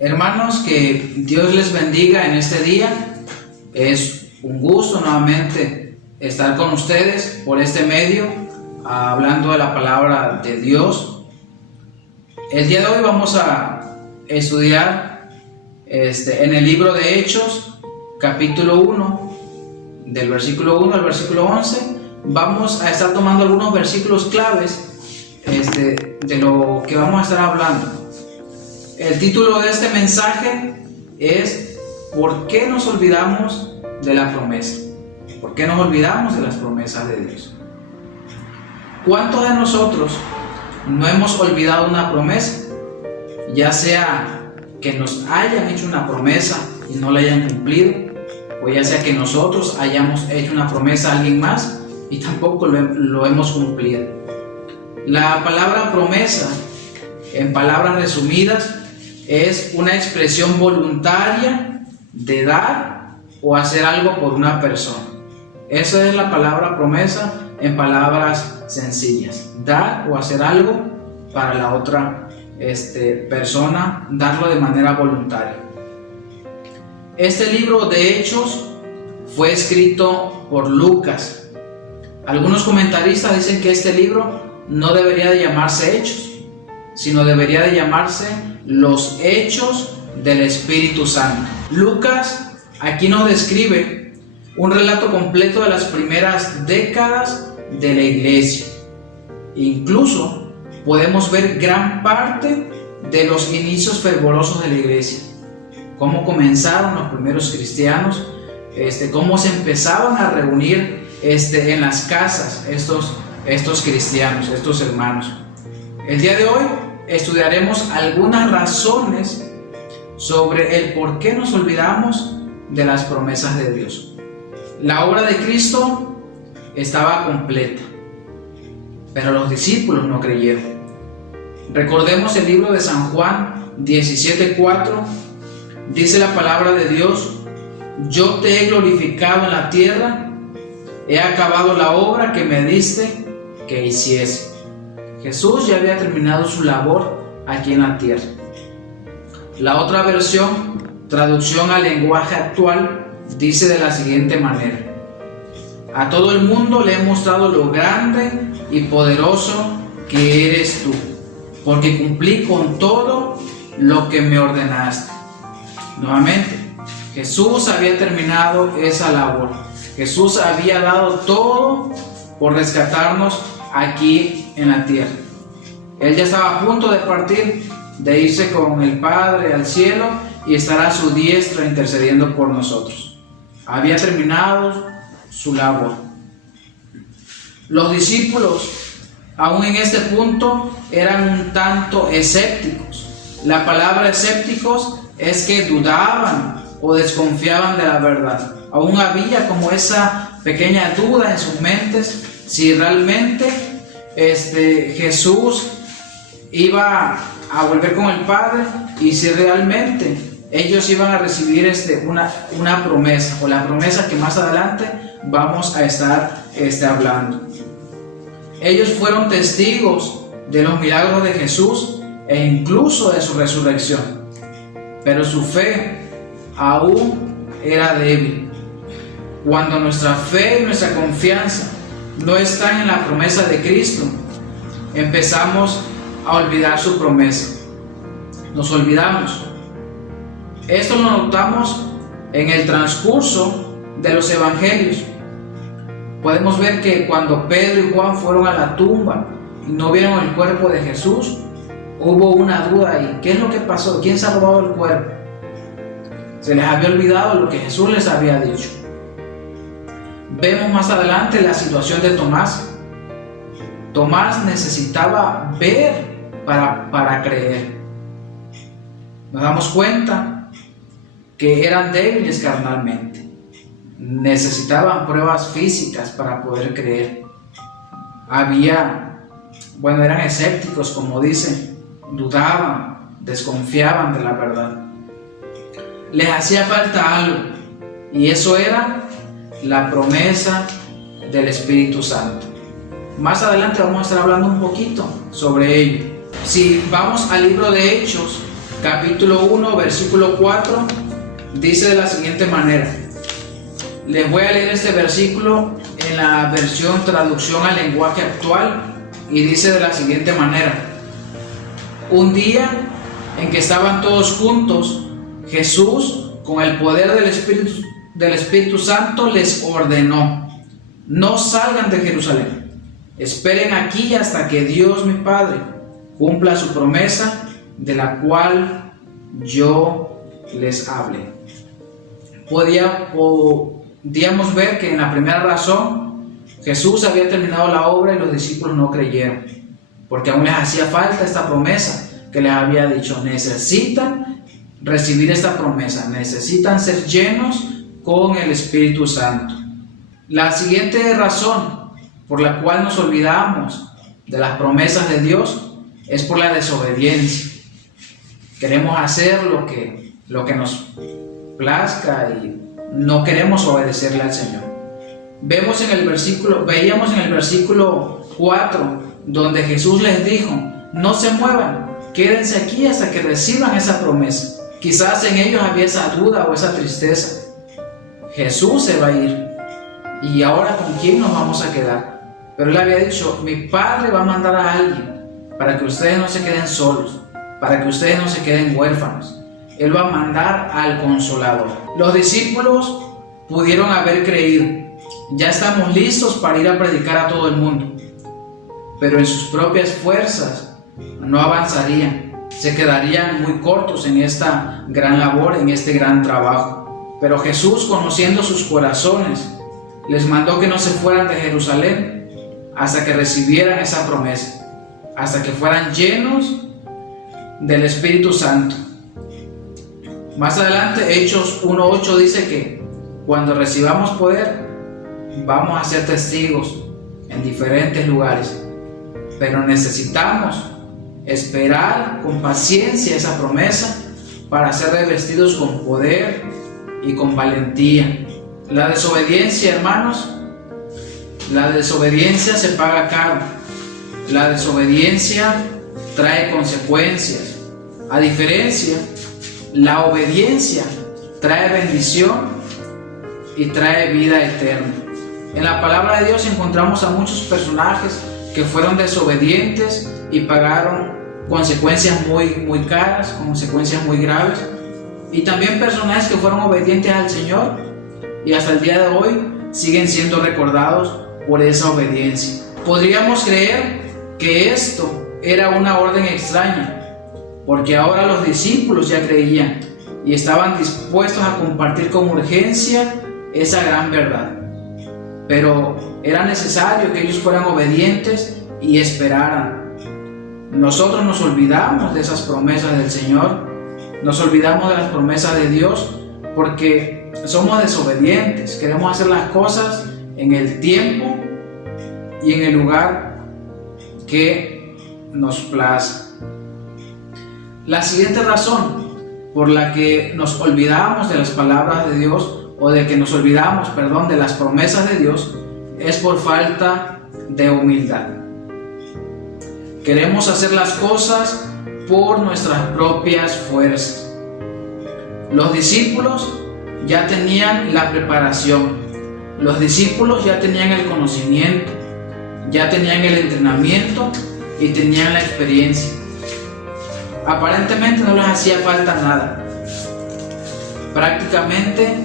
Hermanos, que Dios les bendiga en este día. Es un gusto nuevamente estar con ustedes por este medio, hablando de la palabra de Dios. El día de hoy vamos a estudiar en el libro de Hechos, capítulo 1, del versículo 1 al versículo 11. Vamos a estar tomando algunos versículos claves de lo que vamos a estar hablando. El título de este mensaje es ¿por qué nos olvidamos de la promesa? ¿Por qué nos olvidamos de las promesas de Dios? ¿Cuántos de nosotros no hemos olvidado una promesa? Ya sea que nos hayan hecho una promesa y no la hayan cumplido, o ya sea que nosotros hayamos hecho una promesa a alguien más y tampoco lo hemos cumplido. La palabra promesa, en palabras resumidas, es una expresión voluntaria de dar o hacer algo por una persona. Esa es la palabra promesa en palabras sencillas. Dar o hacer algo para la otra persona, darlo de manera voluntaria. Este libro de Hechos fue escrito por Lucas. Algunos comentaristas dicen que este libro no debería de llamarse Hechos, sino debería de llamarse Los Hechos del Espíritu Santo. Lucas aquí nos describe un relato completo de las primeras décadas de la iglesia. Incluso podemos ver gran parte de los inicios fervorosos de la iglesia. Cómo comenzaron los primeros cristianos, cómo se empezaban a reunir en las casas estos cristianos, estos hermanos. El día de hoy estudiaremos algunas razones sobre el por qué nos olvidamos de las promesas de Dios. La obra de Cristo estaba completa, pero los discípulos no creyeron. Recordemos el libro de San Juan 17:4. Dice la palabra de Dios: yo te he glorificado en la tierra, he acabado la obra que me diste que hiciese. Jesús ya había terminado su labor aquí en la tierra. La otra versión, traducción al lenguaje actual, dice de la siguiente manera: a todo el mundo le he mostrado lo grande y poderoso que eres tú, porque cumplí con todo lo que me ordenaste. Nuevamente, Jesús había terminado esa labor. Jesús había dado todo por rescatarnos aquí en la tierra. Él ya estaba a punto de partir, de irse con el Padre al cielo y estar a su diestra intercediendo por nosotros. Había terminado su labor. Los discípulos, aún en este punto, eran un tanto escépticos. La palabra escépticos es que dudaban o desconfiaban de la verdad. Aún había como esa pequeña duda en sus mentes si realmente Jesús iba a volver con el Padre y si realmente ellos iban a recibir una promesa, o la promesa que más adelante vamos a estar hablando. Ellos fueron testigos de los milagros de Jesús e incluso de su resurrección, pero su fe aún era débil. Cuando nuestra fe y nuestra confianza no están en la promesa de Cristo, empezamos a olvidar su promesa. Nos olvidamos. Esto lo notamos en el transcurso de los evangelios. Podemos ver que cuando Pedro y Juan fueron a la tumba y no vieron el cuerpo de Jesús, hubo una duda ahí. ¿Qué es lo que pasó? ¿Quién se ha robado el cuerpo? Se les había olvidado lo que Jesús les había dicho. Vemos más adelante la situación de Tomás. Tomás necesitaba ver para creer. Nos damos cuenta que eran débiles carnalmente. Necesitaban pruebas físicas para poder creer. Eran escépticos, como dicen, dudaban, desconfiaban de la verdad. Les hacía falta algo, y eso era la promesa del Espíritu Santo. Más adelante vamos a estar hablando un poquito sobre ello. Si vamos al libro de Hechos, capítulo 1, versículo 4, dice de la siguiente manera. Les voy a leer este versículo en la versión traducción al lenguaje actual y dice de la siguiente manera. Un día en que estaban todos juntos, Jesús, con el poder del Espíritu Santo, les ordenó: no salgan de Jerusalén, esperen aquí hasta que Dios mi Padre cumpla su promesa, de la cual yo les hable. Podíamos ver que en la primera razón Jesús había terminado la obra y los discípulos no creyeron, porque aún les hacía falta esta promesa que les había dicho. Necesitan recibir esta promesa, necesitan ser llenos con el Espíritu Santo. La siguiente razón por la cual nos olvidamos de las promesas de Dios es por la desobediencia. Queremos hacer lo que nos plazca y no queremos obedecerle al Señor. Veíamos en el versículo 4, donde Jesús les dijo: no se muevan, quédense aquí hasta que reciban esa promesa. Quizás en ellos había esa duda o esa tristeza. Jesús se va a ir, ¿y ahora con quién nos vamos a quedar? Pero él había dicho: mi Padre va a mandar a alguien para que ustedes no se queden solos, para que ustedes no se queden huérfanos. Él va a mandar al Consolador. Los discípulos pudieron haber creído: ya estamos listos para ir a predicar a todo el mundo. Pero en sus propias fuerzas no avanzarían. Se quedarían muy cortos en esta gran labor, en este gran trabajo. Pero Jesús, conociendo sus corazones, les mandó que no se fueran de Jerusalén hasta que recibieran esa promesa, hasta que fueran llenos del Espíritu Santo. Más adelante, Hechos 1:8 dice que cuando recibamos poder, vamos a ser testigos en diferentes lugares, pero necesitamos esperar con paciencia esa promesa para ser revestidos con poder y con valentía. La desobediencia, hermanos, la desobediencia se paga caro. La desobediencia trae consecuencias. A diferencia, la obediencia trae bendición y trae vida eterna. En la palabra de Dios encontramos a muchos personajes que fueron desobedientes y pagaron consecuencias muy caras, consecuencias muy graves. Y también personajes que fueron obedientes al Señor y hasta el día de hoy siguen siendo recordados por esa obediencia. Podríamos creer que esto era una orden extraña, porque ahora los discípulos ya creían y estaban dispuestos a compartir con urgencia esa gran verdad. Pero era necesario que ellos fueran obedientes y esperaran. Nosotros nos olvidamos de esas promesas del Señor, nos olvidamos de las promesas de Dios porque somos desobedientes. Queremos hacer las cosas en el tiempo y en el lugar que nos plazca. La siguiente razón por la que nos olvidamos de las palabras de Dios, o de que nos olvidamos, de las promesas de Dios, es por falta de humildad. Queremos hacer las cosas por nuestras propias fuerzas. Los discípulos ya tenían la preparación, los discípulos ya tenían el conocimiento, ya tenían el entrenamiento y tenían la experiencia. Aparentemente no les hacía falta nada. Prácticamente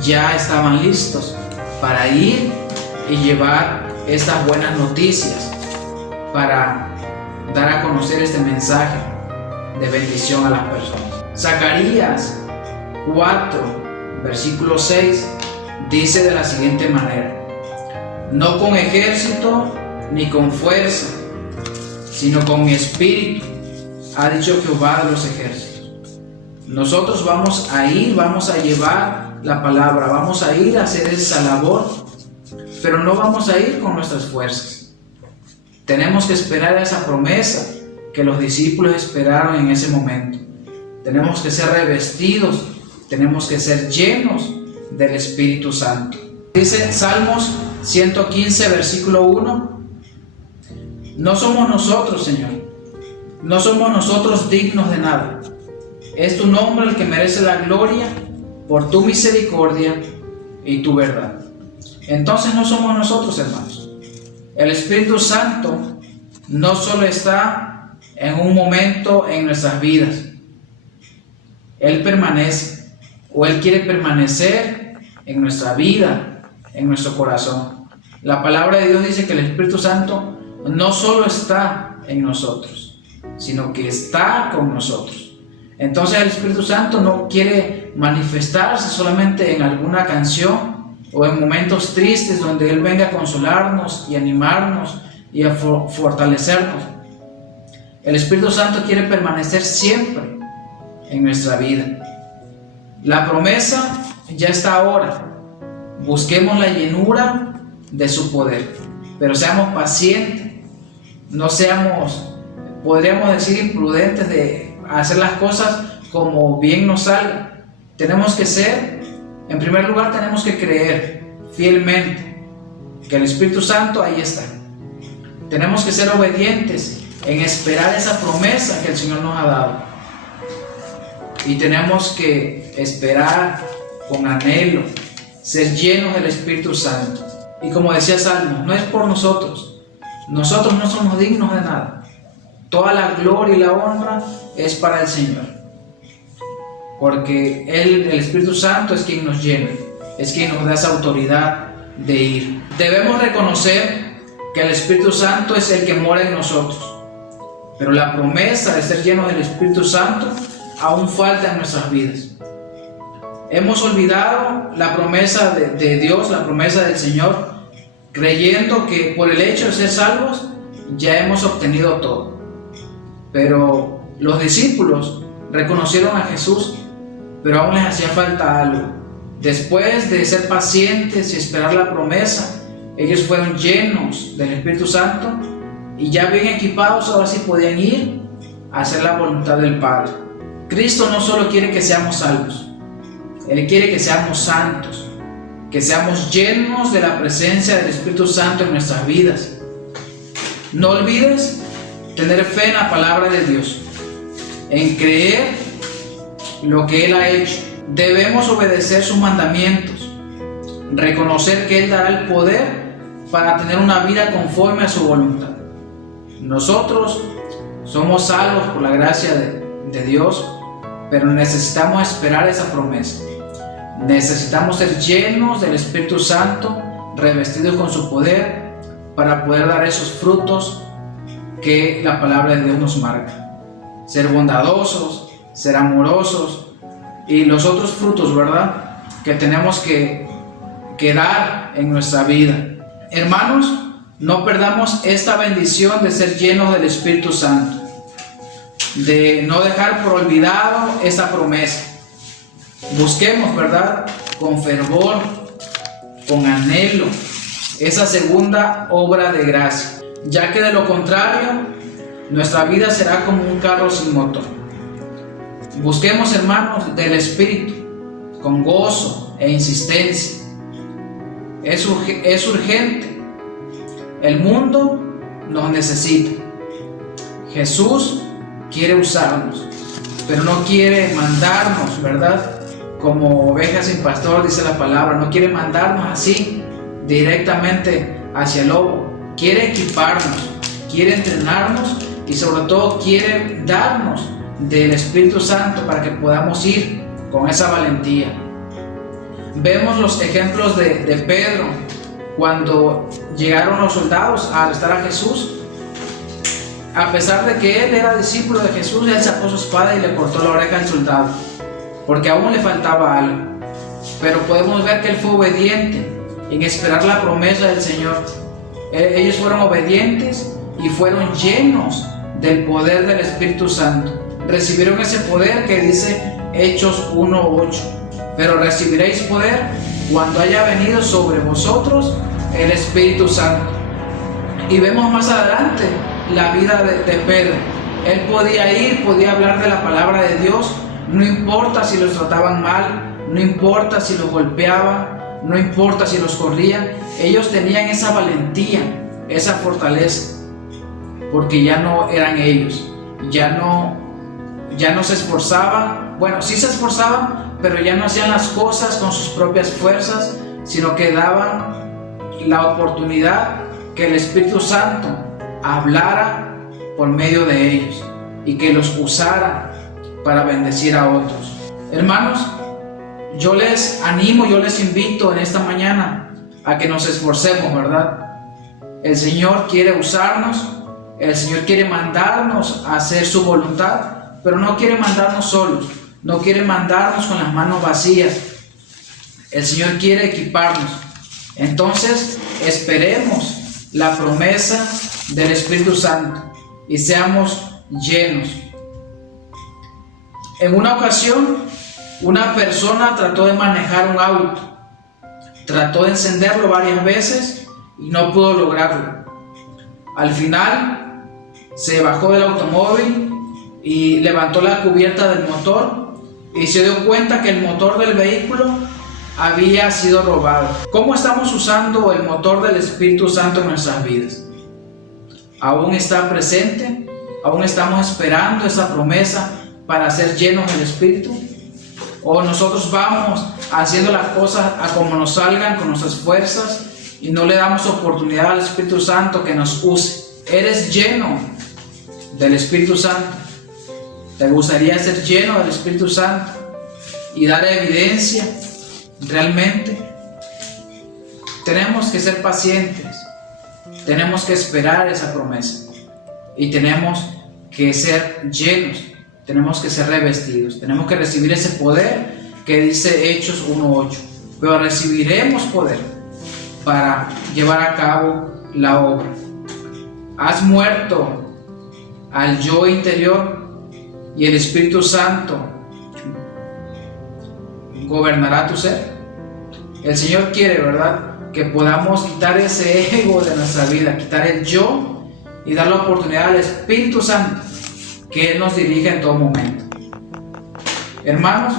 ya estaban listos para ir y llevar estas buenas noticias, para dar a conocer este mensaje de bendición a las personas. Zacarías 4, versículo 6 dice de la siguiente manera: no con ejército ni con fuerza, sino con mi espíritu, ha dicho Jehová de los ejércitos. Nosotros vamos a ir, vamos a llevar la palabra, vamos a ir a hacer esa labor, pero no vamos a ir con nuestras fuerzas. Tenemos que esperar a esa promesa que los discípulos esperaron en ese momento. Tenemos que ser revestidos, tenemos que ser llenos del Espíritu Santo. Dice Salmos 115, versículo 1: no somos nosotros, Señor, no somos nosotros dignos de nada, Es tu nombre el que merece la gloria por tu misericordia y tu verdad. Entonces no somos nosotros, hermanos. El Espíritu Santo no solo está en un momento en nuestras vidas. Él permanece, o Él quiere permanecer en nuestra vida, en nuestro corazón. La palabra de Dios dice que el Espíritu Santo no solo está en nosotros, sino que está con nosotros. Entonces el Espíritu Santo no quiere manifestarse solamente en alguna canción o en momentos tristes donde Él venga a consolarnos y animarnos y a fortalecernos. El Espíritu Santo quiere permanecer siempre en nuestra vida. La promesa ya está ahora. Busquemos la llenura de su poder, pero seamos pacientes, no seamos, podríamos decir, imprudentes de hacer las cosas como bien nos salga. Tenemos que ser, en primer lugar, tenemos que creer fielmente que el Espíritu Santo ahí está. Tenemos que ser obedientes en esperar esa promesa que el Señor nos ha dado. Y tenemos que esperar con anhelo, ser llenos del Espíritu Santo. Y como decía Salmo, no es por nosotros. Nosotros no somos dignos de nada. Toda la gloria y la honra es para el Señor. Porque el Espíritu Santo es quien nos llena, es quien nos da esa autoridad de ir. Debemos reconocer que el Espíritu Santo es el que mora en nosotros. Pero la promesa de ser llenos del Espíritu Santo aún falta en nuestras vidas. Hemos olvidado la promesa de Dios, la promesa del Señor, creyendo que por el hecho de ser salvos ya hemos obtenido todo. Pero los discípulos reconocieron a Jesús, pero aún les hacía falta algo. Después de ser pacientes y esperar la promesa, ellos fueron llenos del Espíritu Santo y ya bien equipados, ahora sí podían ir a hacer la voluntad del Padre. Cristo no solo quiere que seamos salvos, Él quiere que seamos santos, que seamos llenos de la presencia del Espíritu Santo en nuestras vidas. No olvides tener fe en la palabra de Dios, en creer lo que Él ha hecho. Debemos obedecer sus mandamientos, reconocer que Él dará el poder para tener una vida conforme a su voluntad. Nosotros somos salvos por la gracia de Dios, pero necesitamos esperar esa promesa. Necesitamos ser llenos del Espíritu Santo, revestidos con su poder, para poder dar esos frutos que la palabra de Dios nos marca. Ser bondadosos, ser amorosos y los otros frutos, ¿verdad?, que tenemos que dar en nuestra vida. Hermanos, no perdamos esta bendición de ser llenos del Espíritu Santo, de no dejar por olvidado esta promesa. Busquemos, ¿verdad?, con fervor, con anhelo, esa segunda obra de gracia, ya que de lo contrario, nuestra vida será como un carro sin motor. Busquemos, hermanos, del Espíritu, con gozo e insistencia. Es urgente. El mundo nos necesita. Jesús quiere usarnos, pero no quiere mandarnos, ¿verdad?, como ovejas sin pastor, dice la palabra. No quiere mandarnos así directamente hacia el lobo. Quiere equiparnos, quiere entrenarnos y sobre todo quiere darnos del Espíritu Santo para que podamos ir con esa valentía. Vemos los ejemplos de Pedro cuando llegaron los soldados a arrestar a Jesús. A pesar de que él era discípulo de Jesús, él sacó su espada y le cortó la oreja al soldado, porque aún le faltaba algo. Pero podemos ver que él fue obediente en esperar la promesa del Señor. Ellos fueron obedientes y fueron llenos del poder del Espíritu Santo. Recibieron ese poder que dice Hechos 1:8. Pero recibiréis poder cuando haya venido sobre vosotros el Espíritu Santo. Y vemos más adelante la vida de Pedro. Él podía ir, podía hablar de la palabra de Dios, no importa si los trataban mal, no importa si los golpeaban, no importa si los corrían. Ellos tenían esa valentía, esa fortaleza, porque ya no eran ellos, ya no ya no se esforzaban, bueno, sí se esforzaban, pero ya no hacían las cosas con sus propias fuerzas, sino que daban la oportunidad que el Espíritu Santo hablara por medio de ellos y que los usara para bendecir a otros. Hermanos, yo les animo, yo les invito en esta mañana a que nos esforcemos, ¿verdad? El Señor quiere usarnos, el Señor quiere mandarnos a hacer su voluntad, pero no quiere mandarnos solos, no quiere mandarnos con las manos vacías. El Señor quiere equiparnos. Entonces, esperemos la promesa del Espíritu Santo y seamos llenos. En una ocasión, una persona trató de manejar un auto, trató de encenderlo varias veces y no pudo lograrlo. Al final, se bajó del automóvil y levantó la cubierta del motor y se dio cuenta que el motor del vehículo había sido robado. ¿Cómo estamos usando el motor del Espíritu Santo en nuestras vidas? ¿Aún está presente? ¿Aún estamos esperando esa promesa para ser llenos del Espíritu? ¿O nosotros vamos haciendo las cosas a como nos salgan con nuestras fuerzas y no le damos oportunidad al Espíritu Santo que nos use? ¿Eres lleno del Espíritu Santo? ¿Te gustaría ser lleno del Espíritu Santo y dar evidencia realmente? Tenemos que ser pacientes, tenemos que esperar esa promesa y tenemos que ser llenos, tenemos que ser revestidos, tenemos que recibir ese poder que dice Hechos 1:8, pero recibiremos poder para llevar a cabo la obra. Has muerto al yo interior y el Espíritu Santo gobernará tu ser. El Señor quiere, ¿verdad?, que podamos quitar ese ego de nuestra vida, quitar el yo y dar la oportunidad al Espíritu Santo que Él nos dirige en todo momento. Hermanos,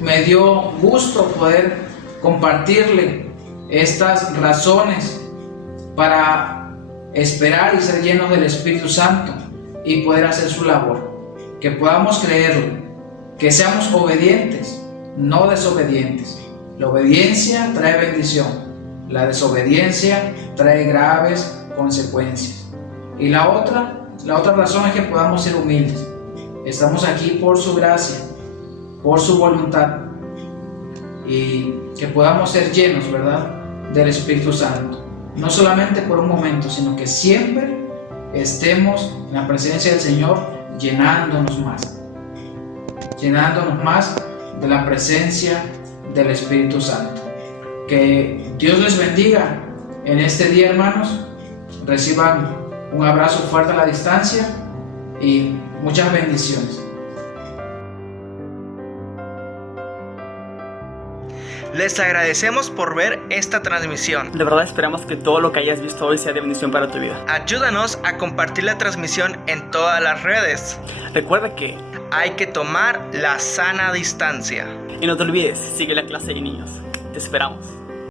me dio gusto poder compartirle estas razones para esperar y ser llenos del Espíritu Santo y poder hacer su labor, que podamos creerlo, que seamos obedientes, no desobedientes. La obediencia trae bendición, la desobediencia trae graves consecuencias. Y la otra razón es que podamos ser humildes. Estamos aquí por su gracia, por su voluntad, y que podamos ser llenos, ¿verdad?, del Espíritu Santo, no solamente por un momento, sino que siempre estemos en la presencia del Señor, llenándonos más de la presencia del Espíritu Santo. Que Dios les bendiga en este día, hermanos. Reciban un abrazo fuerte a la distancia y muchas bendiciones. Les agradecemos por ver esta transmisión. De verdad esperamos que todo lo que hayas visto hoy sea de bendición para tu vida. Ayúdanos a compartir la transmisión en todas las redes. Recuerda que hay que tomar la sana distancia. Y no te olvides, sigue la clase de niños. Te esperamos.